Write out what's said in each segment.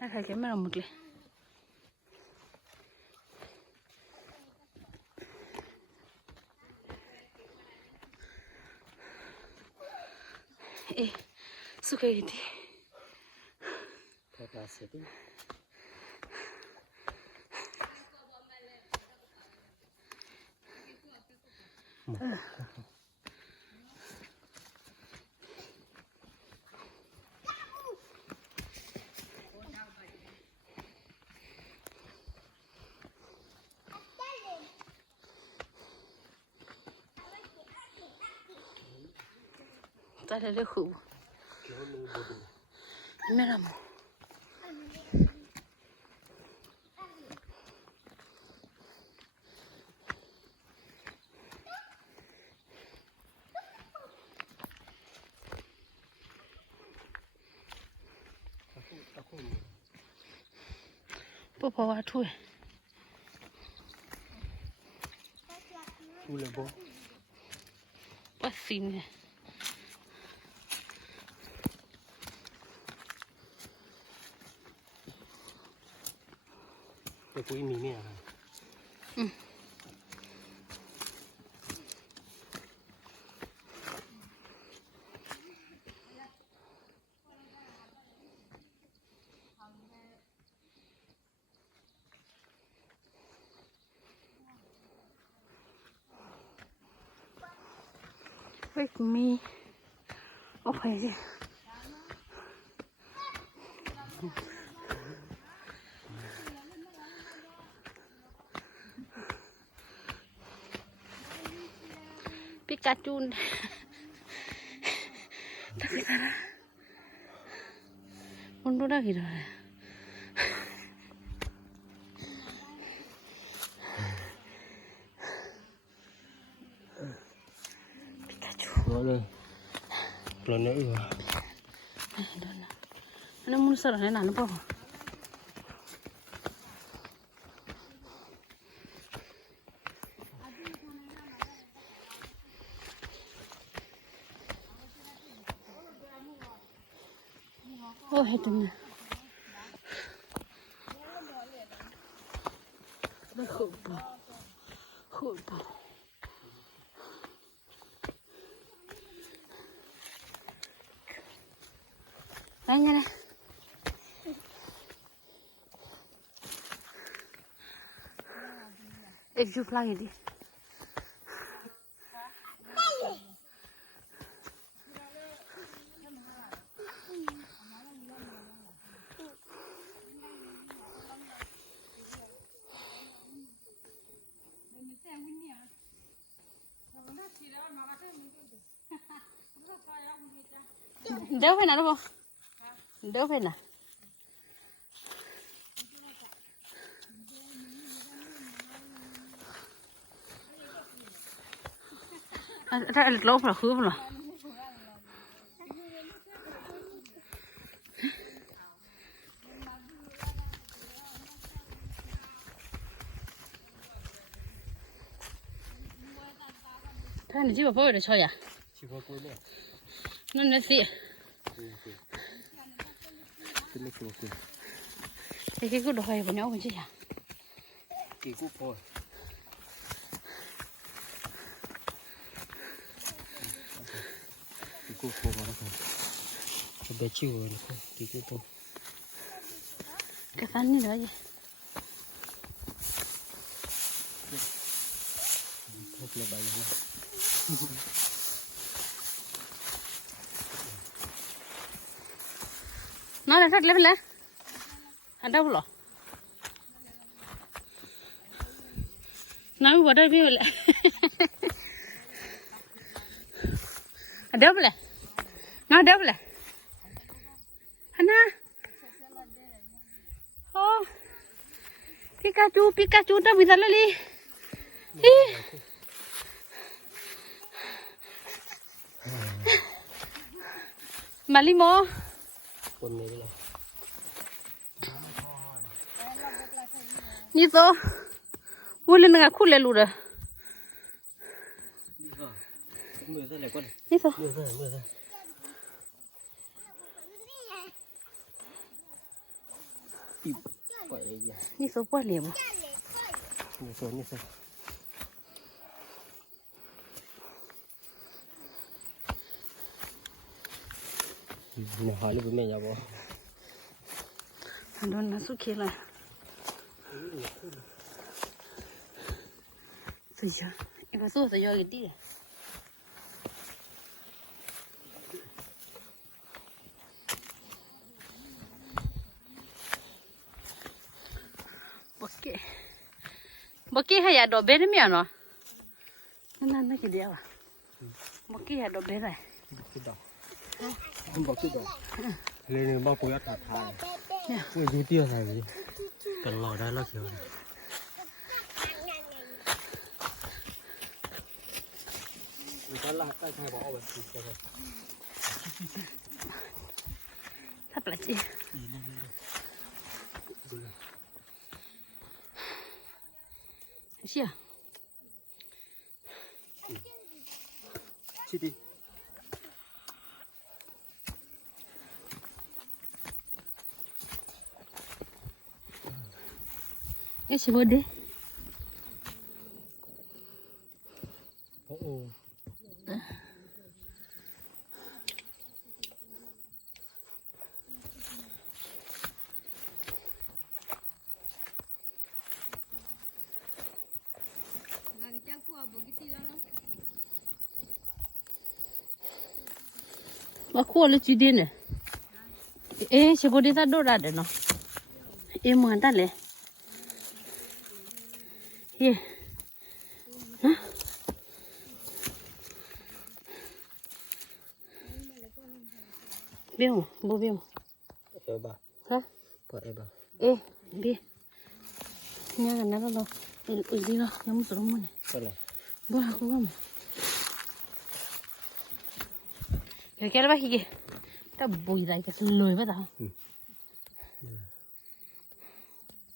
ta khai cái mà một lên ê suka gitu ta đây khủ mẹ làm bố bảo thui thui là bố bác xin nè cái quý mì nè Wake me up here. Pikachu. Tapi cara mundur lagi dah. rồi lần nữa rồi nó muốn sợ này là nó bao ô hết rồi nè nó khổ bò đây nha này एक जुप लगी थी đéo phải nào đâu không đéo phải nào ra lịch lốp là khứ rồi thế này chỉ bảo phơi để chơi à nó nói gì cái cú đòi của nhau cái gì à cái cú phơi cô vào đó rồi bé chiều rồi thì cái tô cái phán như đó vậy thật là bài này nó là rất lớn lên ở đâu rồi nói vào đây mới lại ở đâu rồi nó đâu rồi Hana oh Pikachu ta bisa lali Malimo ni to ulen nga khule lura ni to ปีปล่อยอย่าง นี่เขาปวดเหลี่ยม นี่โซนนี่โซนเนี่ยหอยนี่เป็นแม่ยาบ่ โดนนะสุขีเลยสุดยอดไอ้ภาษาสุดยอดอีกทีบักกี้ให้ยาดอกเบี้ยได้ไหมอ่ะนั่นไม่กี่เดียวอ่ะบักกี้ให้ดอกเบี้ยได้ คือดอกมันบอกคือดอกเลยเนี่ยบอกกูยัดขาดทายกูยูเตี้ยอะไรนี่กันรอได้แล้วเชียวมีการลาดใต้ชายบอกเอาแบบนี้จะไป ถ้าปลาจีเชี่ย ชิดิ เอ๊ะชิบะเด้ โอ้โห มาขั้วเลยจีเด่นเนี่ยเอ๊ะชิบะเด้ถ้าโดดได้เนาะเอ๊ะมันตั้งเลยเฮ้ฮะเบี้ยวบ่เบี้ยว เอ๋บ้า ฮะ ปล่อยบ้า เอ๊ะเบี้ยยังกันนะเราอุ้ยดีเนาะยังไม่สุดมั้งเนี่ย ก็เลย บ้ากูว่ามั้งเดี๋ยวแกแล้วไปฮิกแต่บุยได้จะลอยไปต่อ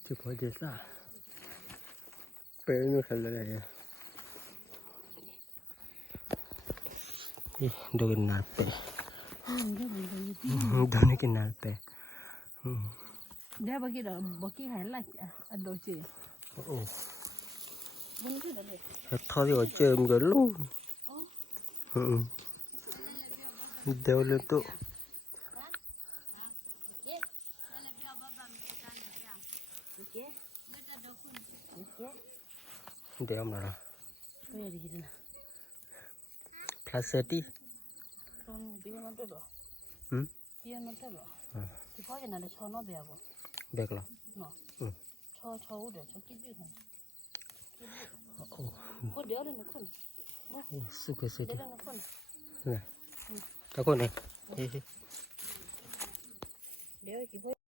ที่พอจะซ่าเป็นนู่นกันเลยนี่ดูกันนาเปดูนี่กันนาเป เดี๋ยวบักกี้หายละอันโดจี โอ้โห บุญที่ไหนเลย ทอดก็เจอมันก็ลุ่นเดี๋ยวเรื่องตัวเดี๋ยวมาละ ไม่ได้กินนะ พลาสติก เบี้ยมันตัวเบี้ยมันตัวที่พ่อจะนั่นเลยชอน้อเบี้ยบ่ เบกละ เนาะชอเดี๋ยวชอกินด้วยกัน โอ้ ก็เดี๋ยวเลยนะคุณ สุกสุก เดี๋ยวเลยนะคุณ เนี่ยตะโกนเอง เดี๋ยวกี่พ่อ